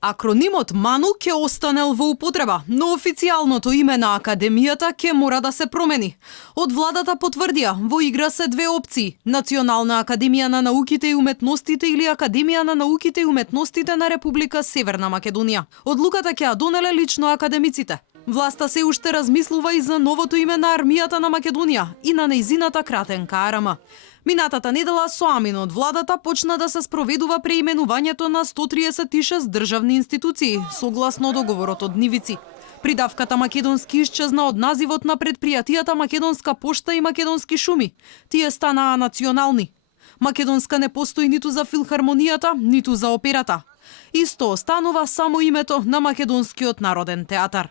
Акронимот МАНУ ќе останел во употреба, но официјалното име на Академијата ќе мора да се промени. Од владата потврдија, во игра се две опции: Национална академија на науките и уметностите или Академија на науките и уметностите на Република Северна Македонија. Одлуката ќе ја донеле лично академиците. Власта се уште размислува и за новото име на армијата на Македонија и на нејзината кратенка АРМ. Минатата недела со амин од владата почна да се спроведува преименувањето на 136 државни институции, согласно договорот од Нивици. Придавката македонски исчезна од називот на предпријатијата Македонска пошта и Македонски шуми. Тие станаа национални. Македонска не постои ниту за филхармонијата, ниту за операта. Исто останува само името на Македонскиот народен театар.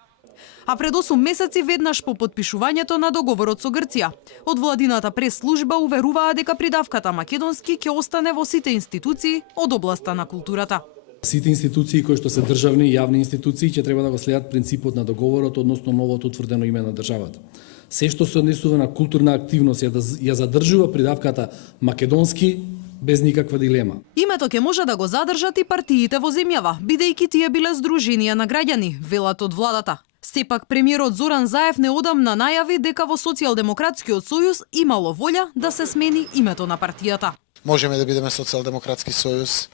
А пред 8 месеци, веднаш по подпишувањето на договорот со Грција, од владината прес-служба уверуваа дека придавката македонски ќе остане во сите институции од областа на културата. Сите институции кои што се државни и јавни институции ќе треба да го следат принципот на договорот, односно новото утврдено име на државата. Се што се однесува на културна активност ја задржува придавката македонски без никаква дилема. Името ќе може да го задржат и партиите во земјава, бидејќи тие биле здруженија на граѓани, велат од владата. Сепак премиерот Зоран Заев неодамна најави дека во Социјалдемократскиот сојуз имало волја да се смени името на партијата. Можеме да бидеме Социјалдемократски сојуз.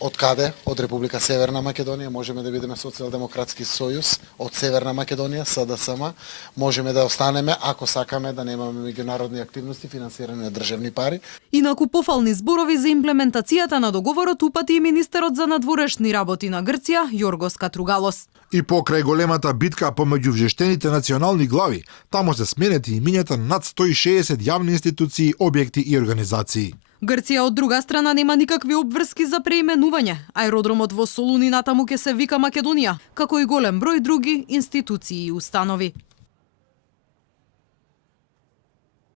Од каде? Од Република Северна Македонија. Можеме да бидеме Социјалдемократски сојуз од Северна Македонија, СДСМ. Можеме да останеме ако сакаме да немаме меѓународни активности финансирани од државни пари. Инаку пофални зборови за имплементацијата на договорот упати и министерот за надворешни работи на Грција Јоргос Катругалос. И покрај големата битка помеѓу вжештените национални глави, тамо се сменети имињата над 160 јавни институции, објекти и организации. Грција од друга страна нема никакви обврски за преименување. Аеродромот во Солуни натаму ќе се вика Македонија, како и голем број други институции и установи.